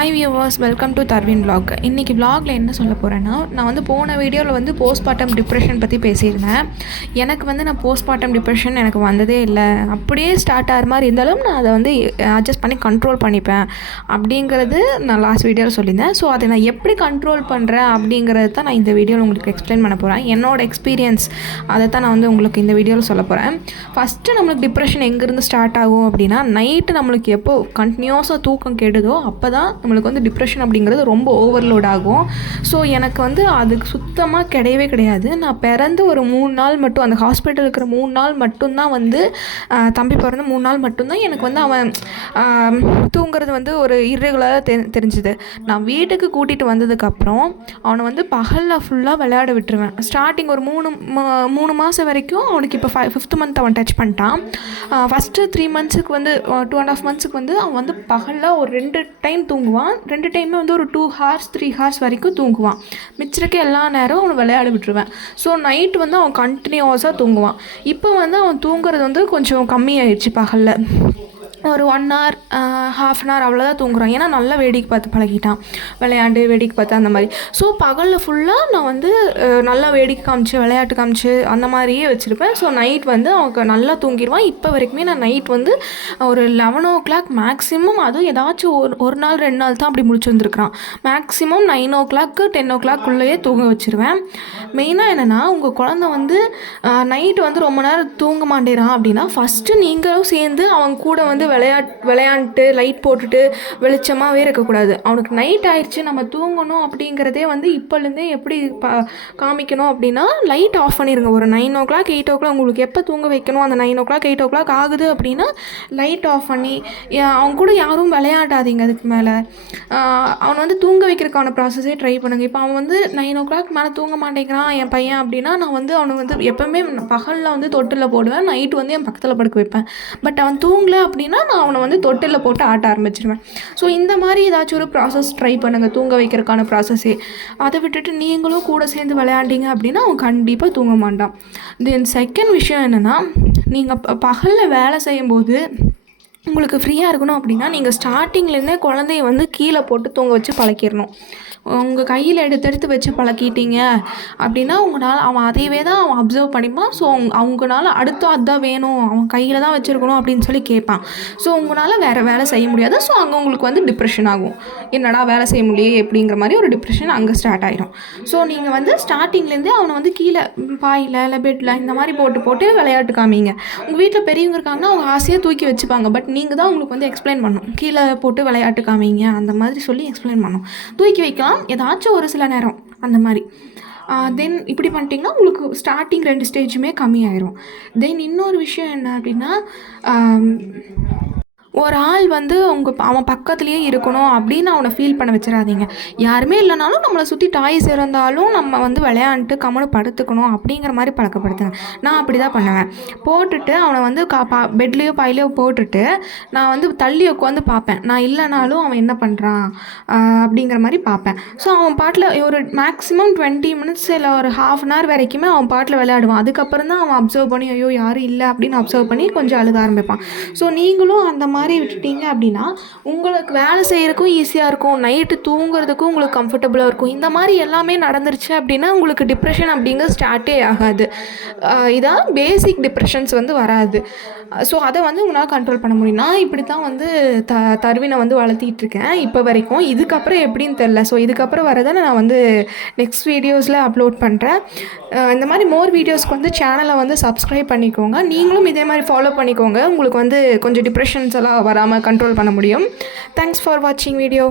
Hi viewers, welcome to தர்வின் vlog. இன்றைக்கி vlogல என்ன சொல்ல போகிறேன்னா, நான் வந்து போன வீடியோவில் வந்து போஸ்ட்மார்ட்டம் டிப்ரெஷன் பற்றி பேசியிருந்தேன். எனக்கு வந்து நான் போஸ்ட்மார்ட்டம் டிப்ரெஷன் எனக்கு வந்ததே இல்லை. அப்படியே ஸ்டார்ட் ஆகிற மாதிரி இருந்தாலும் நான் அதை வந்து அட்ஜஸ்ட் பண்ணி கண்ட்ரோல் பண்ணிப்பேன் அப்படிங்கிறது நான் லாஸ்ட் வீடியோவில் சொல்லியிருந்தேன். ஸோ அதை நான் எப்படி கண்ட்ரோல் பண்ணுறேன் அப்படிங்கிறது தான் நான் இந்த வீடியோவில் உங்களுக்கு எக்ஸ்பிளைன் பண்ண போகிறேன். என்னோடய எக்ஸ்பீரியன்ஸ் அதை தான் நான் வந்து உங்களுக்கு இந்த வீடியோவில் சொல்ல போகிறேன். ஃபஸ்ட்டு நம்மளுக்கு டிப்ரெஷன் எங்கேருந்து ஸ்டார்ட் ஆகும் அப்படின்னா, நைட்டு நம்மளுக்கு எப்போ கண்டினியூஸாக தூக்கம் கெடுதோ அப்போ தான் நம்மளுக்கு வந்து டிப்ரெஷன் அப்படிங்கிறது ரொம்ப ஓவர்லோட் ஆகும். ஸோ எனக்கு வந்து அதுக்கு சுத்தமாக கிடையவே கிடையாது. நான் பிறந்து ஒரு 3 நாள் மட்டும், அந்த ஹாஸ்பிட்டல் இருக்கிற 3 நாள் மட்டும்தான் வந்து தம்பி பிறந்த 3 நாள் மட்டும்தான் எனக்கு வந்து அவன் தூங்குறது வந்து ஒரு இர்ரெகுலராக தெரிஞ்சுது. நான் வீட்டுக்கு கூட்டிகிட்டு வந்ததுக்கப்புறம் அவனை வந்து பகலில் ஃபுல்லாக விளையாட விட்டுருவேன். ஸ்டார்டிங் ஒரு 3 மாதம் வரைக்கும் அவனுக்கு இப்போ 5th மந்த் அவன் டச் பண்ணிட்டான். ஃபஸ்ட்டு 3 மந்த்ஸுக்கு வந்து 2.5 மந்த்ஸுக்கு வந்து அவன் வந்து பகலில் ஒரு 2 டைம் தூங்குவான். 2 டைமே வந்து ஒரு 2 hours 3 hours வரைக்கும் தூங்குவான். மிச்சருக்கு எல்லா நேரம் அவனை விளையாட விட்டுருவேன். ஸோ நைட் வந்து அவன் கண்டினியூஸாக தூங்குவான். இப்போ வந்து அவன் தூங்குறது வந்து கொஞ்சம் கம்மியாயிடுச்சு. பகலில் ஒரு 1 hour 1/2 hour அவ்வளோதான் தூங்குறான். ஏன்னா நல்லா வேடிக்கை பார்த்து பழகிட்டான், விளையாண்டு வேடிக்கை பார்த்து அந்த மாதிரி. ஸோ பகலில் ஃபுல்லாக நான் வந்து நல்லா வேடிக்கை காமிச்சு விளையாட்டு காமிச்சு அந்த மாதிரியே வச்சுருப்பேன். ஸோ நைட் வந்து அவனுக்கு நல்லா தூங்கிடுவான். இப்போ வரைக்குமே நான் நைட் வந்து ஒரு 11 o'clock மேக்ஸிமம், அதுவும் ஏதாச்சும் ஒரு நாள் 2 நாள் தான் அப்படி முடிச்சுருந்துருக்கான். மேக்ஸிமம் 9 o'clock 10 o'clock தூங்க வச்சுருவேன். மெயினாக என்னென்னா, உங்கள் குழந்தை வந்து நைட்டு வந்து ரொம்ப நேரம் தூங்க மாட்டேறான் அப்படின்னா, ஃபஸ்ட்டு நீங்களும் சேர்ந்து அவன் கூட வந்து விளையாண்டுட்டு லைட் போட்டுட்டு வெளிச்சமாகவே இருக்கக்கூடாது. அவனுக்கு நைட் ஆயிடுச்சு, நம்ம தூங்கணும் அப்படிங்கிறதே வந்து இப்போலேருந்தே எப்படி காமிக்கணும் அப்படின்னா, லைட் ஆஃப் பண்ணிடுங்க. ஒரு 9 o'clock 8 o'clock உங்களுக்கு எப்போ தூங்க வைக்கணும், அந்த 9 o'clock 8 o'clock ஆகுது அப்படின்னா லைட் ஆஃப் பண்ணி அவங்க கூட யாரும் விளையாடாதீங்க. அதுக்கு மேலே அவனை வந்து தூங்க வைக்கிறதுக்கான ப்ராசஸே ட்ரை பண்ணுங்கள். இப்போ அவன் வந்து 9 o'clock மேலே தூங்க மாட்டேங்கிறான் என் பையன் அப்படின்னா, நான் வந்து அவனுக்கு வந்து எப்போவுமே பகலில் வந்து தொட்டிலில் போடுவேன், நைட்டு வந்து என் பக்கத்தில் படுக்க வைப்பேன். பட் அவன் தூங்கலை அப்படின்னா நான் அவனை வந்து தொட்டிலில் போட்டு ஆட்ட ஆரம்பிச்சிருவேன். ஸோ இந்த மாதிரி ஏதாச்சும் ஒரு ப்ராசஸ் ட்ரை பண்ணுங்கள், தூங்க வைக்கிறதுக்கான ப்ராசஸே. அதை விட்டுட்டு நீங்களும் கூட சேர்ந்து விளையாண்டிங்க அப்படின்னா அவன் கண்டிப்பாக தூங்க மாட்டான். தென் செகண்ட் விஷயம் என்னென்னா, நீங்கள் பகலில் வேலை செய்யும்போது உங்களுக்கு ஃப்ரீயாக இருக்கணும் அப்படின்னா, நீங்கள் ஸ்டார்டிங்லேருந்தே குழந்தைய வந்து கீழே போட்டு தூங்க வச்சு பழக்கிடணும். உங்கள் கையில் எடுத்து வச்சு பழக்கிட்டீங்க அப்படின்னா அவன் அதையவே தான் அவன் அப்சர்வ் பண்ணிப்பான். ஸோ அவங்களால அடுத்தும் அதுதான் வேணும், அவன் கையில் தான் வச்சுருக்கணும் அப்படின்னு சொல்லி கேட்பான். ஸோ உங்களால் வேறு வேலை செய்ய முடியாது. ஸோ அங்கே உங்களுக்கு வந்து டிப்ரெஷன் ஆகும். என்னடா வேலை செய்ய முடியும் அப்படிங்கிற மாதிரி ஒரு டிப்ரெஷன் அங்கே ஸ்டார்ட் ஆகிடும். ஸோ நீங்கள் வந்து ஸ்டார்டிங்லேருந்தே அவனை வந்து கீழே பாயில் இல்லை பெட்டில் இந்த மாதிரி போட்டு விளையாட்டு காமிங்க. உங்கள் வீட்டில் பெரியவங்க இருக்காங்கன்னா அவங்க ஆசையாக தூக்கி வச்சுப்பாங்க. பட் நீங்கள் தான் உங்களுக்கு வந்து எக்ஸ்பிளைன் பண்ணணும், கீழே போட்டு விளையாட்டு காமிங்க அந்த மாதிரி சொல்லி எக்ஸ்பிளைன் பண்ணணும். தூக்கி வைக்கலாம் ஏதாச்சும் ஒரு சில நேரம் அந்த மாதிரி. தென் இப்படி பண்ணிட்டிங்கன்னா உங்களுக்கு ஸ்டார்டிங் 2 ஸ்டேஜுமே கம்மியாயிரும். தென் இன்னொரு விஷயம் என்ன அப்படின்னா, ஒரு ஆள் வந்து அவன் பக்கத்துலேயே இருக்கணும் அப்படின்னு அவனை ஃபீல் பண்ண வச்சிடாதீங்க. யாருமே இல்லைனாலும் நம்மளை சுற்றி டாய்ஸ் இருந்தாலும் நம்ம வந்து விளையாண்டுட்டு கம்முனு படுத்துக்கணும் அப்படிங்கிற மாதிரி பழக்கப்படுத்துங்க. நான் அப்படி தான் பண்ணுவேன். போட்டுட்டு அவனை வந்து பெட்லேயோ பாயிலையோ போட்டுட்டு நான் வந்து தள்ளி உட்காந்து பார்ப்பேன். நான் இல்லைனாலும் அவன் என்ன பண்ணுறான் அப்படிங்கிற மாதிரி பார்ப்பேன். ஸோ அவன் பாட்டில் ஒரு மேக்ஸிமம் 20 minutes இல்லை ஒரு 1/2 hour வரைக்குமே அவன் பாட்டில் விளையாடுவான். அதுக்கப்புறம் தான் அவன் அப்சர்வ் பண்ணி ஐயோ யாரும் இல்லை அப்படின்னு அப்சர்வ் பண்ணி கொஞ்சம் அழுக ஆரம்பிப்பான். ஸோ நீங்களும் அந்த மாதிரி விட்டுட்டீங்க அப்படின்னா உங்களுக்கு வேலை செய்யறதுக்கும் ஈஸியாக இருக்கும், நைட்டு தூங்குறதுக்கும் உங்களுக்கு கம்ஃபர்டபுளாக இருக்கும். இந்த மாதிரி எல்லாமே நடந்துருச்சு அப்படின்னா உங்களுக்கு டிப்ரெஷன் அப்படிங்கிறது ஸ்டார்ட்டே ஆகாது. இதான் பேசிக் டிப்ரெஷன்ஸ் வந்து வராது. ஸோ அதை வந்து உங்களால் கண்ட்ரோல் பண்ண முடியும். நான் இப்படி தான் வந்து தர்வினை வந்து வளர்த்திட்டு இருக்கேன் இப்போ வரைக்கும். இதுக்கப்புறம் எப்படின்னு தெரில. ஸோ இதுக்கப்புறம் வரதை நான் வந்து நெக்ஸ்ட் வீடியோஸில் அப்லோட் பண்ணுறேன். இந்த மாதிரி மோர் வீடியோஸ்க்கு வந்து சேனலை வந்து சப்ஸ்கிரைப் பண்ணிக்கோங்க. நீங்களும் இதே மாதிரி ஃபாலோ பண்ணிக்கோங்க. உங்களுக்கு வந்து கொஞ்சம் டிப்ரெஷன்ஸ் எல்லாம் வராமல் கண்ட்ரோல் பண்ண முடியும். தேங்க்ஸ் ஃபார் வாட்சிங் வீடியோ.